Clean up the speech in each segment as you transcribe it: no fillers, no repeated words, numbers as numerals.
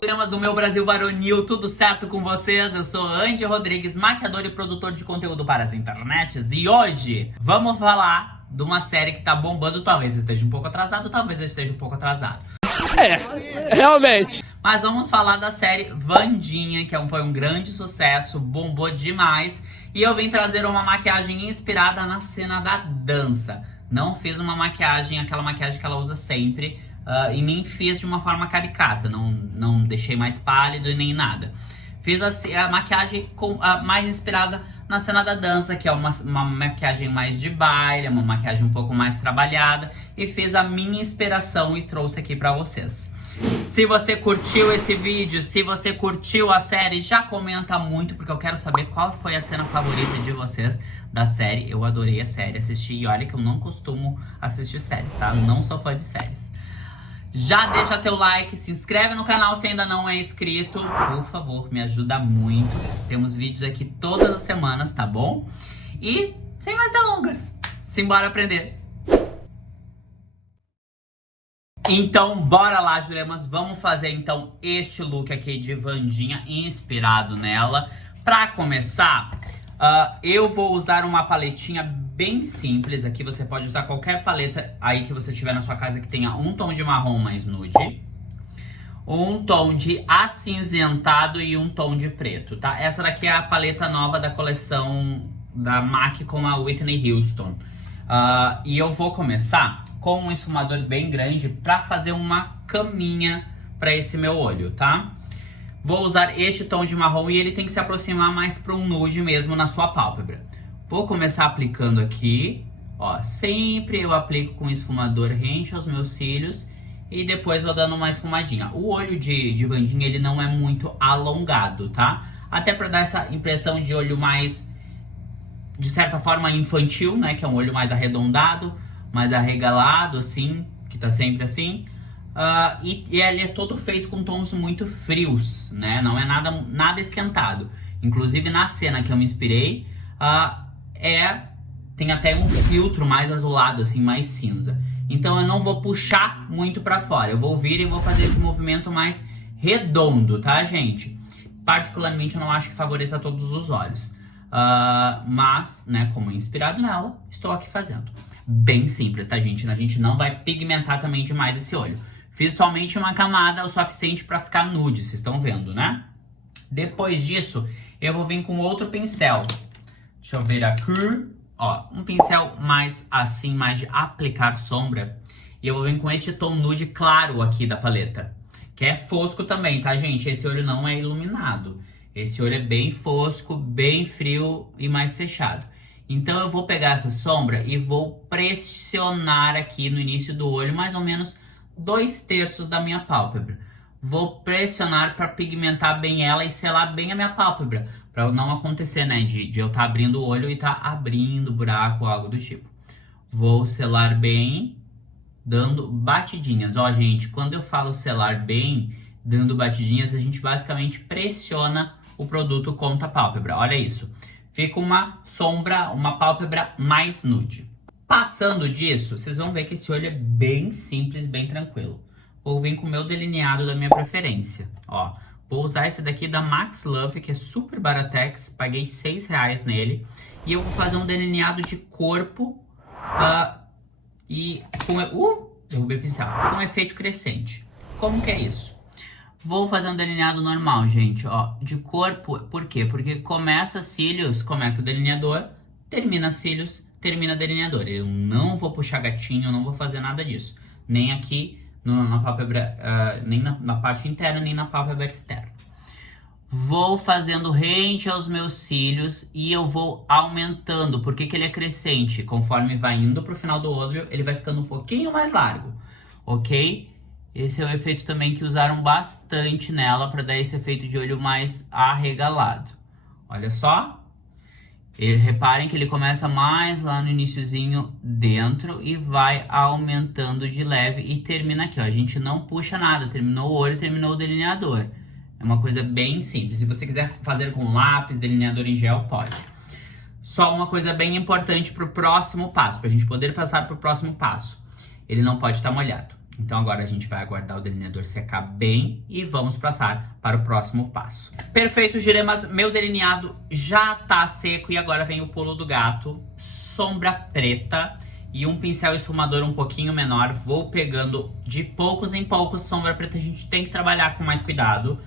Juremas do meu Brasil varonil, tudo certo com vocês? Eu sou Andy Rodrigues, maquiador e produtor de conteúdo para as internets. E hoje vamos falar de uma série que tá bombando. Talvez esteja um pouco atrasado, talvez eu esteja um pouco atrasado. Realmente. Mas vamos falar da série Wandinha, que foi um grande sucesso, bombou demais. E eu vim trazer uma maquiagem inspirada na cena da dança. Não fiz uma maquiagem, aquela maquiagem que ela usa sempre, e nem fiz de uma forma caricata. Não deixei mais pálido e nem nada. Fiz a maquiagem mais inspirada na cena da dança, que é uma maquiagem mais de baile, uma maquiagem um pouco mais trabalhada. E fiz a minha inspiração e trouxe aqui pra vocês. Se você curtiu esse vídeo, se você curtiu a série, já comenta muito, porque eu quero saber qual foi a cena favorita de vocês da série. Eu adorei a série, assisti, e olha que eu não costumo assistir séries, tá? Eu não sou fã de séries. Já deixa teu like, se inscreve no canal se ainda não é inscrito. Por favor, me ajuda muito. Temos vídeos aqui todas as semanas, tá bom? E, sem mais delongas, simbora aprender. Então, bora lá, Juremas. Vamos fazer, então, este look aqui de Wandinha, inspirado nela. Pra começar, eu vou usar uma paletinha bem simples. Aqui você pode usar qualquer paleta aí que você tiver na sua casa que tenha um tom de marrom mais nude, um tom de acinzentado e um tom de preto, tá? Essa daqui é a paleta nova da coleção da MAC com a Whitney Houston. E eu vou começar com um esfumador bem grande pra fazer uma caminha pra esse meu olho, tá? Vou usar este tom de marrom e ele tem que se aproximar mais para um nude mesmo na sua pálpebra. Vou começar aplicando aqui, ó. Sempre eu aplico com esfumador rente aos meus cílios e depois vou dando uma esfumadinha. O olho de Wandinha, ele não é muito alongado, tá? Até para dar essa impressão de olho mais, de certa forma, infantil, né? Que é um olho mais arredondado, mais arregalado, assim, que tá sempre assim. E ele é todo feito com tons muito frios, né? Não é nada esquentado. Inclusive na cena que eu me inspirei, tem até um filtro mais azulado, assim, mais cinza. Então eu não vou puxar muito pra fora. Eu vou vir e vou fazer esse movimento mais redondo, tá, gente? Particularmente eu não acho que favoreça todos os olhos. Mas, né, como inspirado nela, estou aqui fazendo. Bem simples, tá, gente? A gente não vai pigmentar também demais esse olho. Fiz somente uma camada o suficiente pra ficar nude, vocês estão vendo, né? Depois disso, eu vou vir com outro pincel. Deixa eu ver aqui. Ó, um pincel mais assim, mais de aplicar sombra. E eu vou vir com este tom nude claro aqui da paleta. Que é fosco também, tá, gente? Esse olho não é iluminado. Esse olho é bem fosco, bem frio e mais fechado. Então eu vou pegar essa sombra e vou pressionar aqui no início do olho, mais ou menos 2/3 da minha pálpebra. Vou pressionar para pigmentar bem ela e selar bem a minha pálpebra. Para não acontecer, né, de eu estar abrindo o olho e estar abrindo buraco ou algo do tipo. Vou selar bem, dando batidinhas. Ó, gente, quando eu falo selar bem, dando batidinhas, a gente basicamente pressiona o produto contra a pálpebra. Olha isso. Fica uma sombra, uma pálpebra mais nude. Passando disso, vocês vão ver que esse olho é bem simples, bem tranquilo. Vou vir com o meu delineado da minha preferência. Ó, vou usar esse daqui da Max Love, que é super baratex. Paguei R$6 nele. E eu vou fazer um delineado de corpo e com... derrubei o pincel. Com efeito crescente. Como que é isso? Vou fazer um delineado normal, gente, ó, de corpo. Por quê? Porque começa cílios, começa delineador, termina cílios, termina delineador. Eu não vou puxar gatinho, não vou fazer nada disso. Nem aqui na pálpebra, nem na parte interna, nem na pálpebra externa. Vou fazendo rente aos meus cílios e eu vou aumentando. Por que ele é crescente? Conforme vai indo pro final do olho, ele vai ficando um pouquinho mais largo, ok? Esse é o efeito também que usaram bastante nela para dar esse efeito de olho mais arregalado. Olha só. Reparem que ele começa mais lá no iniciozinho dentro e vai aumentando de leve e termina aqui, ó. A gente não puxa nada, terminou o olho, terminou o delineador. É uma coisa bem simples. Se você quiser fazer com lápis, delineador em gel, pode. Só uma coisa bem importante para o próximo passo, para a gente poder passar para o próximo passo. Ele não pode estar molhado. Então agora a gente vai aguardar o delineador secar bem e vamos passar para o próximo passo. Perfeito, Juremas, meu delineado já tá seco e agora vem o pulo do gato, sombra preta e um pincel esfumador um pouquinho menor. Vou pegando de poucos em poucos, sombra preta a gente tem que trabalhar com mais cuidado.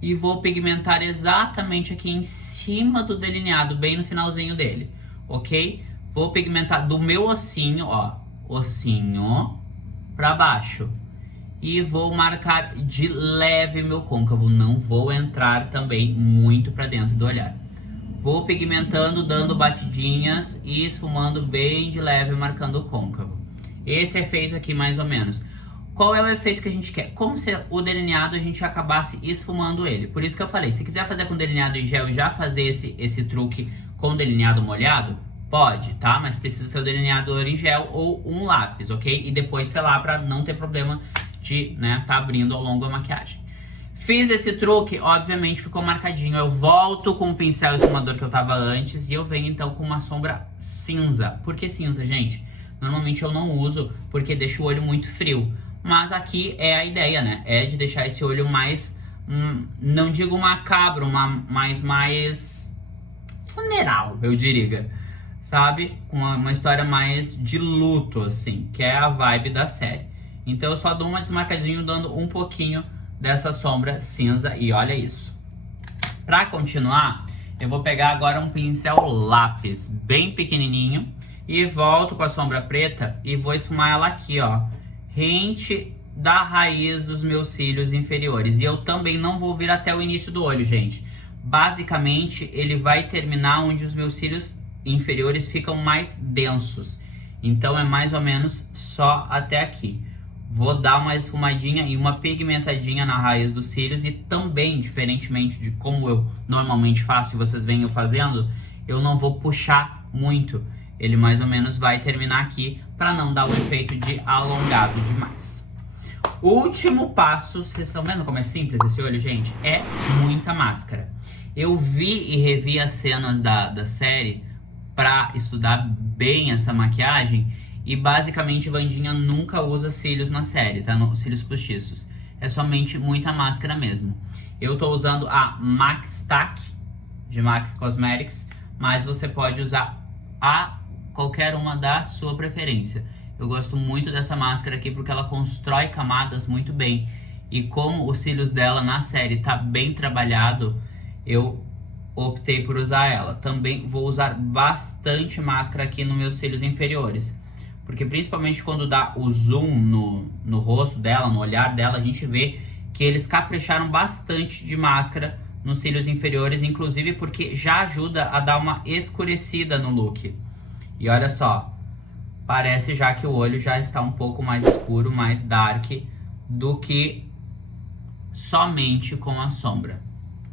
E vou pigmentar exatamente aqui em cima do delineado, bem no finalzinho dele, ok? Vou pigmentar do meu ossinho, ó, ossinho pra baixo. E vou marcar de leve meu côncavo, não vou entrar também muito pra dentro do olhar. Vou pigmentando, dando batidinhas e esfumando bem de leve, marcando o côncavo. Esse efeito aqui mais ou menos. Qual é o efeito que a gente quer? Como se o delineado a gente acabasse esfumando ele. Por isso que eu falei, se quiser fazer com delineado em gel e já fazer esse truque com delineado molhado, pode, tá? Mas precisa ser o delineador em gel ou um lápis, ok? E depois selar pra não ter problema de, né, tá abrindo ao longo da maquiagem. Fiz esse truque, obviamente ficou marcadinho. Eu volto com o pincel esfumador que eu tava antes e eu venho então com uma sombra cinza. Por que cinza, gente? Normalmente eu não uso porque deixa o olho muito frio. Mas aqui é a ideia, né? É de deixar esse olho mais, não digo macabro, mas mais funeral, eu diria. Sabe? Com uma história mais de luto, assim, que é a vibe da série. Então eu só dou uma desmarcadinha dando um pouquinho dessa sombra cinza e olha isso. Pra continuar, eu vou pegar agora um pincel lápis bem pequenininho e volto com a sombra preta e vou esfumar ela aqui, ó. Rente da raiz dos meus cílios inferiores. E eu também não vou vir até o início do olho, gente. Basicamente, ele vai terminar onde os meus cílios inferiores ficam mais densos. Então é mais ou menos só até aqui. Vou dar uma esfumadinha e uma pigmentadinha na raiz dos cílios. E também, diferentemente de como eu normalmente faço e vocês veem eu fazendo, eu não vou puxar muito. Ele mais ou menos vai terminar aqui para não dar o efeito de alongado demais. Último passo, vocês estão vendo como é simples esse olho, gente? É muita máscara. Eu vi e revi as cenas da série para estudar bem essa maquiagem e basicamente Wandinha nunca usa cílios na série, tá? Cílios postiços. É somente muita máscara mesmo. Eu tô usando a MAC Stack de MAC Cosmetics, mas você pode usar qualquer uma da sua preferência. Eu gosto muito dessa máscara aqui porque ela constrói camadas muito bem. E como os cílios dela na série tá bem trabalhado, eu optei por usar ela. Também vou usar bastante máscara aqui nos meus cílios inferiores. Porque principalmente quando dá o zoom no rosto dela, no olhar dela, a gente vê que eles capricharam bastante de máscara nos cílios inferiores. Inclusive porque já ajuda a dar uma escurecida no look. E olha só, parece já que o olho já está um pouco mais escuro, mais dark do que somente com a sombra.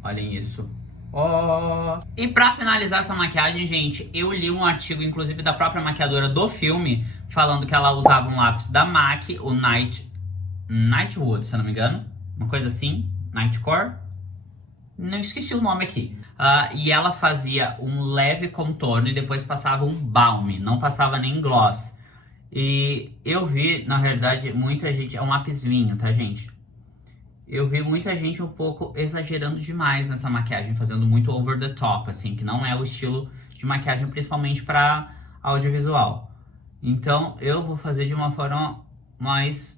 Olhem isso. Oh. E pra finalizar essa maquiagem, gente, eu li um artigo, inclusive da própria maquiadora do filme, falando que ela usava um lápis da MAC, o Nightwood, se eu não me engano. Uma coisa assim, Nightcore. Não esqueci o nome aqui. E ela fazia um leve contorno e depois passava um balme, não passava nem gloss. E eu vi, na verdade, muita gente... É um lápis vinho, tá, gente? Eu vi muita gente um pouco exagerando demais nessa maquiagem, fazendo muito over the top, assim, que não é o estilo de maquiagem, principalmente para audiovisual. Então, eu vou fazer de uma forma mais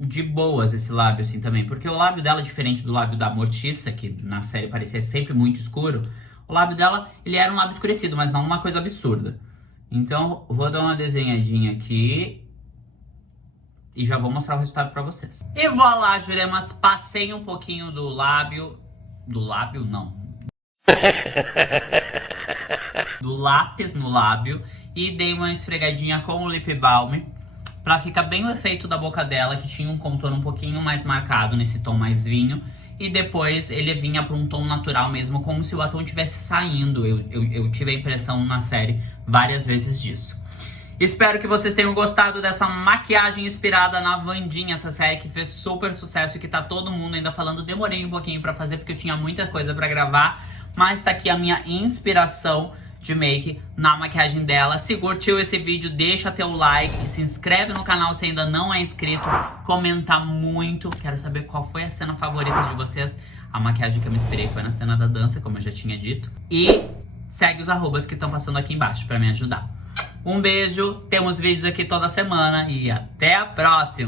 de boas esse lábio, assim, também. Porque o lábio dela, diferente do lábio da Mortiça, que na série parecia sempre muito escuro, o lábio dela, ele era um lábio escurecido, mas não uma coisa absurda. Então, vou dar uma desenhadinha aqui e já vou mostrar o resultado pra vocês. E voilá, Juremas, passei um pouquinho do lábio... Do lábio, não. Do lápis no lábio e dei uma esfregadinha com o lip balm pra ficar bem o efeito da boca dela, que tinha um contorno um pouquinho mais marcado nesse tom mais vinho. E depois ele vinha para um tom natural mesmo, como se o batom estivesse saindo. Eu tive a impressão na série várias vezes disso. Espero que vocês tenham gostado dessa maquiagem inspirada na Wandinha, essa série que fez super sucesso e que tá todo mundo ainda falando. Demorei um pouquinho pra fazer porque eu tinha muita coisa pra gravar, mas tá aqui a minha inspiração de make na maquiagem dela. Se curtiu esse vídeo, deixa teu like, se inscreve no canal se ainda não é inscrito, comenta muito. Quero saber qual foi a cena favorita de vocês. A maquiagem que eu me inspirei foi na cena da dança, como eu já tinha dito. E segue os arrobas que estão passando aqui embaixo pra me ajudar. Um beijo, temos vídeos aqui toda semana e até a próxima!